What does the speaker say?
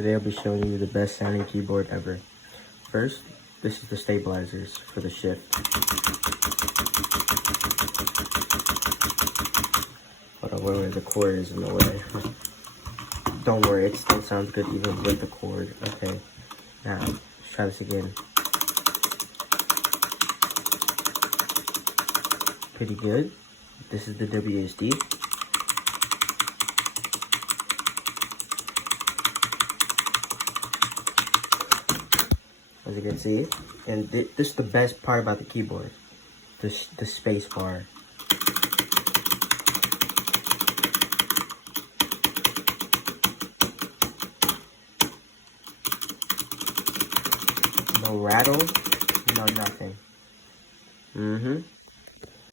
Today I'll be showing you the best sounding keyboard ever. First, this is the stabilizers for the shift. Hold on, wait, the cord is in the way. Don't worry, it still sounds good even with the cord. Okay, now let's try this again. Pretty good. This is the WSD. As you can see, and this is the best part about the keyboard, the space bar. No rattle, no nothing.